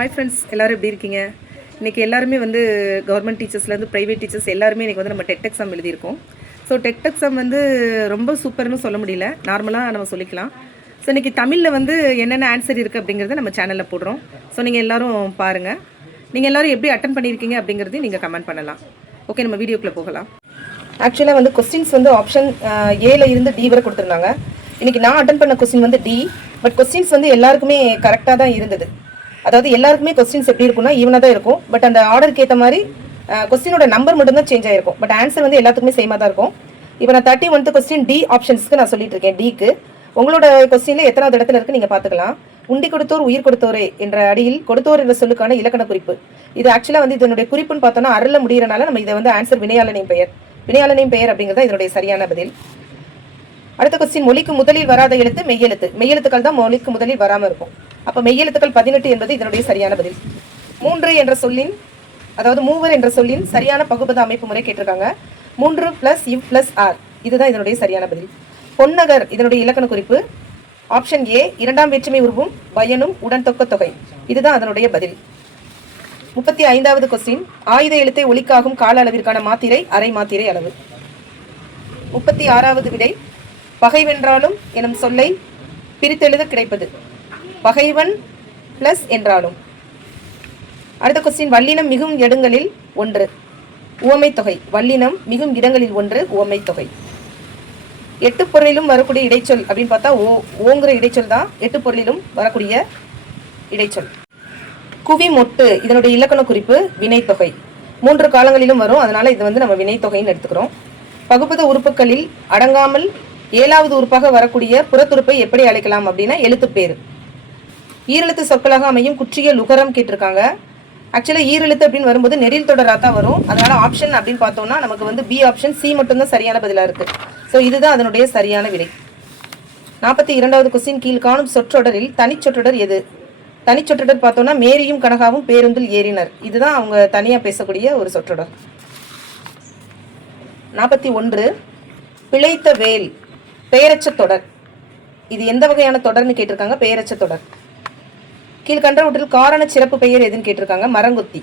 Hi friends, எல்லோரும் எப்படி இருக்கீங்க? இன்றைக்கி எல்லாருமே வந்து கவர்மெண்ட் டீச்சர்ஸ்லேருந்து ப்ரைவேட் டீச்சர்ஸ் எல்லாருமே இன்றைக்கி வந்து நம்ம டெட் எக்ஸாம் எழுதியிருக்கோம். ஸோ டெட் எக்ஸாம் வந்து ரொம்ப சூப்பர்னு சொல்ல முடியல, நார்மலாக நம்ம சொல்லிக்கலாம். ஸோ இன்றைக்கி தமிழில் வந்து என்னென்ன ஆன்சர் இருக்குது அப்படிங்கிறத நம்ம சேனலில் போடுறோம். ஸோ நீங்கள் எல்லோரும் பாருங்கள். நீங்கள் எல்லோரும் எப்படி அட்டன் பண்ணியிருக்கீங்க அப்படிங்கிறதையும் நீங்கள் கமெண்ட் பண்ணலாம். ஓகே, நம்ம வீடியோக்குள்ளே போகலாம். ஆக்சுவலாக வந்து கொஸ்டின்ஸ் வந்து ஆப்ஷன் ஏல இருந்து டி வரை கொடுத்துருந்தாங்க. இன்றைக்கி நான் அட்டன் பண்ண கொஸ்டின் வந்து டி. பட் கொஸ்டின்ஸ் வந்து எல்லாருக்குமே கரெக்டாக தான் இருந்தது. அதாவது எல்லாருக்குமே கொஸ்டின்ஸ் எப்படி இருக்கும்னா ஈவனாக தான் இருக்கும். பட் அந்த ஆர்டருக்கு ஏற்ற மாதிரி கொஸ்டினோட நம்பர் மட்டும்தான் சேஞ்ச் ஆகிருக்கும். பட் ஆன்சர் வந்து எல்லாத்துக்குமே சேமாக தான் இருக்கும். இப்போ நான் 31th கொஸ்டின் டி ஆப்ஷன்ஸ்க்கு நான் சொல்லிட்டு இருக்கேன். டிக்கு உங்களோட கொஸ்டினில் எத்தனாவது இடத்துல இருக்குது நீங்கள் பார்த்துக்கலாம். உண்டி கொடுத்தோர் உயிர் கொடுத்தோரே என்ற அடியில் கொடுத்தோர் என்ற சொல்லுக்கான இலக்கண குறிப்பு. இது ஆக்சுவலாக வந்து இதனுடைய குறிப்புன்னு பார்த்தோன்னா அருள முடிகிறனால நம்ம இதை வந்து ஆன்சர் வினையாளனின் பெயர். வினையாளனின் பெயர் அப்படிங்கிறது இதனுடைய சரியான பதில். அடுத்த கொஸ்டின், மொழிக்கு முதலில் வராத எழுத்து மெய்யெழுத்து. மெய்யெழுத்துக்கள் தான் மொழிக்கு முதலில் வராமல் இருக்கும். அப்போ மெய்யெழுத்துக்கள் 18 என்பது இதனுடைய சரியான பதில். 3 என்ற சொல்லின், அதாவது மூவர் என்ற சொல்லின் சரியான பகுபத அமைப்பு முறை கேட்டிருக்காங்க. 3 + இவ் + ஆர், இதுதான் இதனுடைய சரியான பதில். பொன்னகர் இதனுடைய இலக்கண குறிப்பு ஆப்ஷன் ஏ, இரண்டாம் வேற்றுமை உருவும் பயனும் உடன் தொக்க தொகை, இதுதான் அதனுடைய பதில். 35வது கொஸ்டின், ஆயுத எழுத்தை ஒலிக்காகும் கால அளவிற்கான மாத்திரை அரை மாத்திரை அளவு. 36வது விடை, பகைவென்றாலும் எனும் சொல்லை பிரித்தெழுத கிடைப்பது பகைவன் பிளஸ் என்றாலும். அடுத்த கொஸ்டின், வல்லினம் மிகும் இடங்களில் 1 உவமை தொகை. வல்லினம் மிகும் இடங்களில் 1 உவமை தொகை. 8 பொருளிலும் வரக்கூடிய இடைச்சொல் அப்படின்னு பார்த்தா ஓங்கிற இடைச்சொல் தான் 8 பொருளிலும் வரக்கூடிய இடைச்சொல். குவி மொட்டு இதனுடைய இலக்கண குறிப்பு வினைத்தொகை. 3 காலங்களிலும் வரும், அதனால இது வந்து நம்ம வினைத்தொகைன்னு எடுத்துக்கிறோம். பகுபத உறுப்புகளில் அடங்காமல் 7வது உறுப்பாக வரக்கூடிய புறத்துறுப்பை எப்படி அழைக்கலாம் அப்படின்னா எழுத்துப்பேரு. ஈரெழுத்து சொற்களாக அமையும் குற்றிய லுகரம் கேட்டிருக்காங்க. ஆக்சுவலாக ஈரெழுத்து அப்படின்னு வரும்போது நெடில் தொடராக தான் வரும். அதனால ஆப்ஷன் அப்படின்னு பார்த்தோம்னா நமக்கு வந்து பி ஆப்ஷன் சி மட்டும்தான் சரியான பதிலாக இருக்கு. ஸோ இதுதான் அதனுடைய சரியான விடை. 42வது கொஸ்டின், கீழ் காணும் சொற்றொடரில் தனிச்சொற்றொடர் எது? தனிச்சொற்றொடர் பார்த்தோம்னா மேரியும் கனகாவும் பேருந்தில் ஏறினர், இதுதான் அவங்க தனியாக பேசக்கூடிய ஒரு சொற்றொடர். 41 பிழைத்த வேல் பெயரச்ச தொடர். இது எந்த வகையான தொடர்னு கேட்டிருக்காங்க? பெயரச்ச தொடர். கீழ்கண்டவற்றில் காரண சிறப்பு பெயர் எதுன்னு கேட்டிருக்காங்க? மரங்கொத்தி.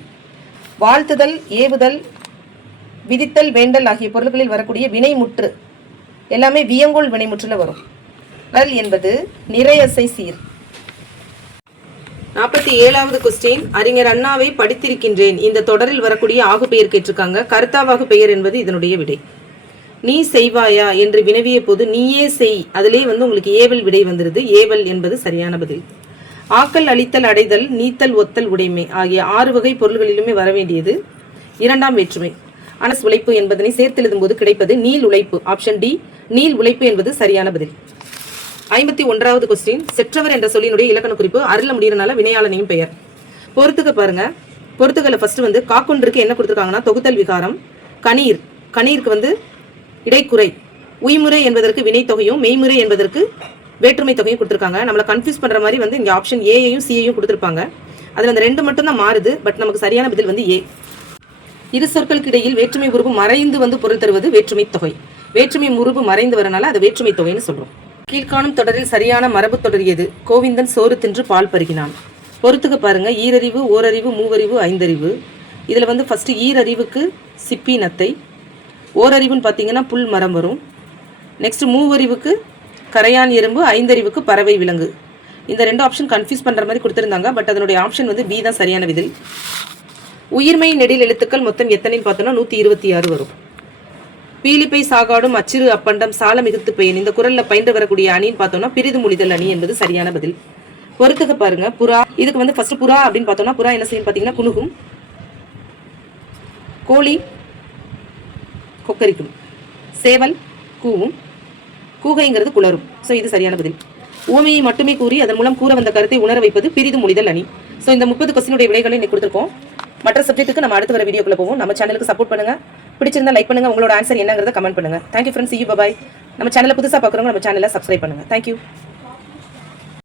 வாழ்த்துதல், ஏவுதல், விதித்தல், வேண்டல் ஆகிய பொருட்களில் வரக்கூடிய வினைமுற்று எல்லாமே வியங்கோல் வினைமுற்றுல வரும். நல் என்பது நிறையசை சீர். 47வது கொஸ்டின், அறிஞர் அண்ணாவை படித்திருக்கின்றேன் இந்த தொடரில் வரக்கூடிய ஆகு பெயர் கேட்டிருக்காங்க. கர்த்தாவாகு பெயர் என்பது இதனுடைய விடை. நீ செய்வாயா என்று வினவிய போது நீயே செய், அதிலே வந்து உங்களுக்கு ஏவல் விடை வந்துருது. ஏவல் என்பது சரியான பதில். ஆக்கல், அழித்தல், அடைதல், நீத்தல், ஒத்தல், உடைமை ஆகிய 6 வகை பொருள்களிலுமே வர வேண்டியது 2ஆம் வேற்றுமை. அனஸ் உழைப்பு என்பதனை சேர்த்து எழுதும் போது கிடைப்பது நீல் உழைப்பு. ஆப்ஷன் டி, நீல் உழைப்பு என்பது சரியான பதில். 51வது கொஸ்டின், செற்றவர் என்ற சொல்லினுடைய இலக்கண குறிப்பு அருள முடியறனால வினையாளனையும் பெயர். பொறுத்துக்க பாருங்க. பொறுத்துக்களை ஃபர்ஸ்ட் வந்து காக்கொன்றுக்கு என்ன கொடுத்துருக்காங்கன்னா தொகுத்தல் விகாரம். கணீர், கணீருக்கு வந்து இடைக்குறை. உய்முறை என்பதற்கு வினைத்தொகையும் மெய்முறை என்பதற்கு வேற்றுமை தொகையும் கொடுத்துருக்காங்க. நம்மளை கன்ஃபியூஸ் பண்ற மாதிரி வந்து இங்கே ஆப்ஷன் ஏயையும் சியையும் கொடுத்துருப்பாங்க. அதில் அந்த 2 மட்டும் தான் மாறுது. பட் நமக்கு சரியான பதில் வந்து ஏ. இரு சொற்களுக்கு இடையில் வேற்றுமை உருவு மறைந்து வந்து பொருள் தருவது வேற்றுமை தொகை. வேற்றுமை உருவு மறைந்து வரனால அது வேற்றுமை தொகைன்னு சொல்றோம். கீழ்காணும் தொடரில் சரியான மரபு தொடர் எது? கோவிந்தன் சோறு தின்று பால் பருகினான். பொறுத்துக்க பாருங்க. ஈரறிவு, ஓரறிவு, மூவறிவு, ஐந்தறிவு. இதுல வந்து ஃபர்ஸ்ட் ஈரறிவுக்கு சிப்பி நத்தை, ஓரறிவுன்னு பார்த்தீங்கன்னா புல் மரம் வரும். நெக்ஸ்ட் மூவறிவுக்கு கரையான் எறும்பு, ஐந்தறிவுக்கு பறவை விலங்கு. இந்த 2 ஆப்ஷன் கன்ஃபியூஸ் பண்ணுற மாதிரி கொடுத்துருந்தாங்க. பட் அதனுடைய ஆப்ஷன் வந்து பி தான் சரியான விதில். உயிர்மை நெடில் எழுத்துக்கள் மொத்தம் எத்தனைன்னு பார்த்தோம்னா 126 வரும். பீலிப்பை சாகாடும் அச்சிறு அப்பண்டம் சால மிகுத்து பெயன், இந்த குரலில் பயின்று வரக்கூடிய அணின்னு பார்த்தோம்னா பிரிது மொழிதல் அணி என்பது சரியான பதில். பொறுத்துக்க பாருங்க. புறா, இதுக்கு வந்து ஃபர்ஸ்ட் புறா அப்படின்னு பார்த்தோம்னா புறா என்ன செய்யும் பார்த்தீங்கன்னா குணுகும். கோழி கொக்கரிக்கும். சேவல் கூவும். கூகைங்கிறது குளரும். ஸோ இது சரியான பதில். உவமையை மட்டுமே கூறி அதன் மூலம் கூற வந்த கருத்தை உணர வைப்பது பிரிது மொழிதல் அணி. ஸோ இந்த 30 கொஸ்டினுடைய விடைகளை இன்னைக்கு கொடுத்துருக்கோம். மற்ற சப்ஜெக்ட்டுக்கு நம்ம அடுத்து வர வீடியோக்குள்ள போவோம். நம்ம சேனலுக்கு சப்போர்ட் பண்ணுங்க. பிடிச்சிருந்தா லைக் பண்ணுங்க. உங்களோட ஆன்சர் என்னங்கிறத கமெண்ட் பண்ணுங்க. Thank you friends. See you, bye bye. நம்ம சேனலை புதுசாக பார்க்குறவங்க நம்ம சேனலை சப்ஸ்கிரைப் பண்ணுங்க. தேங்க்யூ.